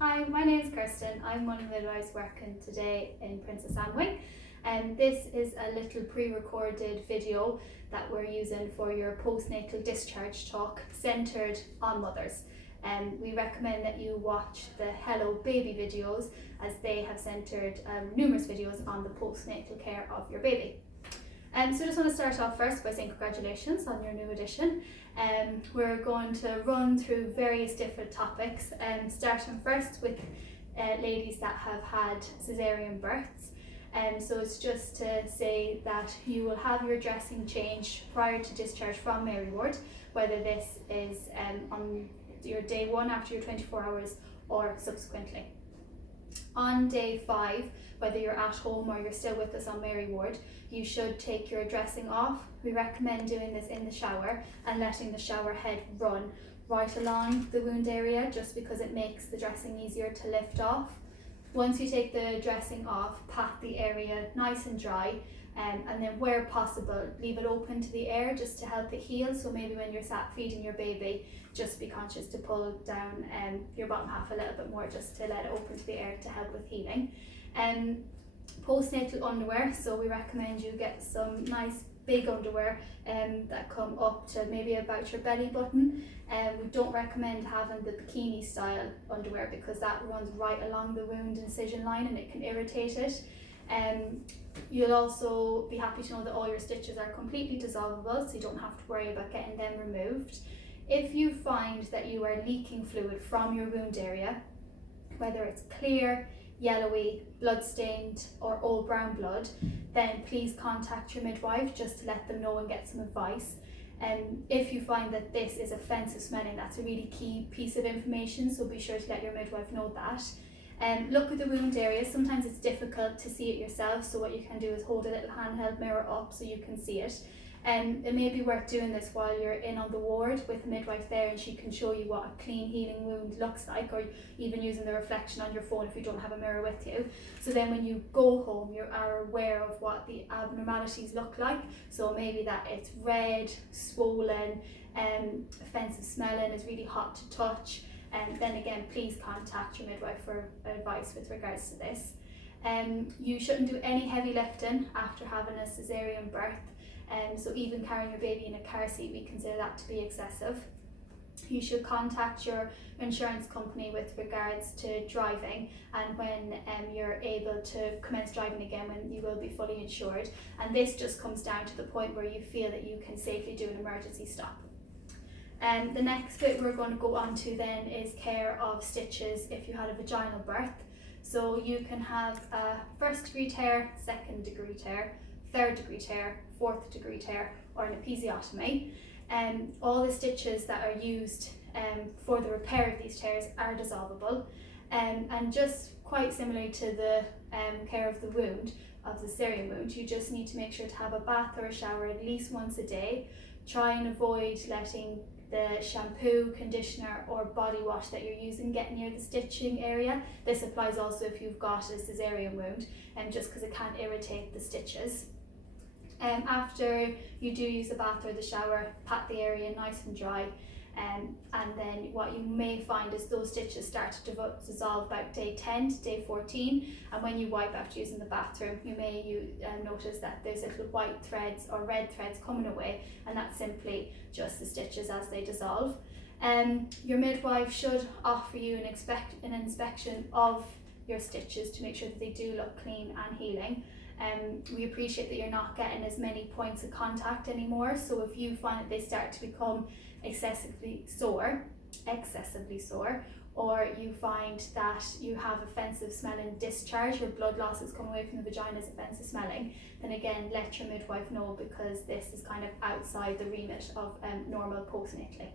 Hi, my name is Kirsten. I'm one of the midwives working today in Princess Anne Wing, and this is a little pre-recorded video that we're using for your postnatal discharge talk centred on mothers. We recommend that you watch the Hello Baby videos, as they have centred numerous videos on the postnatal care of your baby. So I just want to start off first by saying congratulations on your new edition. We're going to run through various different topics, starting first with ladies that have had caesarean births. So it's just to say that you will have your dressing changed prior to discharge from Mary Ward, whether this is on your day 1 after your 24 hours or subsequently. On day 5, whether you're at home or you're still with us on Mary Ward, you should take your dressing off. We recommend doing this in the shower and letting the shower head run right along the wound area, just because it makes the dressing easier to lift off. Once you take the dressing off, pat the area nice and dry, and then where possible, leave it open to the air just to help it heal. So maybe when you're sat feeding your baby, just be conscious to pull down your bottom half a little bit more, just to let it open to the air to help with healing. Postnatal underwear, so we recommend you get some nice big underwear that come up to maybe about your belly button. We don't recommend having the bikini style underwear because that runs right along the wound incision line and it can irritate it. You'll also be happy to know that all your stitches are completely dissolvable, so you don't have to worry about getting them removed. If you find that you are leaking fluid from your wound area, whether it's clear, yellowy, blood-stained or old brown blood, then please contact your midwife just to let them know and get some advice. If you find that this is offensive smelling, that's a really key piece of information, so be sure to let your midwife know that. Look at the wound area. Sometimes it's difficult to see it yourself, so what you can do is hold a little handheld mirror up so you can see it. It may be worth doing this while you're in on the ward with the midwife there, and she can show you what a clean healing wound looks like, or even using the reflection on your phone if you don't have a mirror with you. So then when you go home, you are aware of what the abnormalities look like. So maybe that it's red, swollen, offensive smelling, is really hot to touch. And then again, please contact your midwife for advice with regards to this. You shouldn't do any heavy lifting after having a caesarean birth. So even carrying your baby in a car seat, we consider that to be excessive. You should contact your insurance company with regards to driving, and when you're able to commence driving again, when you will be fully insured. And this just comes down to the point where you feel that you can safely do an emergency stop. The next bit we're going to go on to then is care of stitches if you had a vaginal birth. So you can have a 1st degree tear, 2nd degree tear, 3rd degree tear, 4th degree tear, or an episiotomy. All the stitches that are used for the repair of these tears are dissolvable, and just quite similarly to the care of the wound, of the caesarean wound, you just need to make sure to have a bath or a shower at least once a day. Try and avoid letting the shampoo, conditioner or body wash that you're using get near the stitching area. This applies also if you've got a caesarean wound, just because it can irritate the stitches. After you do use the bath or the shower, pat the area nice and dry, and then what you may find is those stitches start to dissolve about day 10 to day 14, and when you wipe after using the bathroom, you may notice that there's little white threads or red threads coming away, and that's simply just the stitches as they dissolve. Your midwife should offer you an inspection of your stitches to make sure that they do look clean and healing. We appreciate that you're not getting as many points of contact anymore, so if you find that they start to become excessively sore, or you find that you have offensive smelling discharge, your blood loss is coming away from the vagina is offensive smelling, then again let your midwife know, because this is kind of outside the remit of normal postnatally.